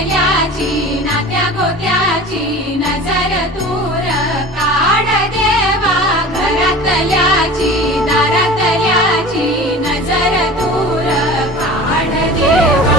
केल्याची नात्या गोत्याची नजर दूर काढ देवा घरातल्याची दारातल्याची नजर दूर काढ देवा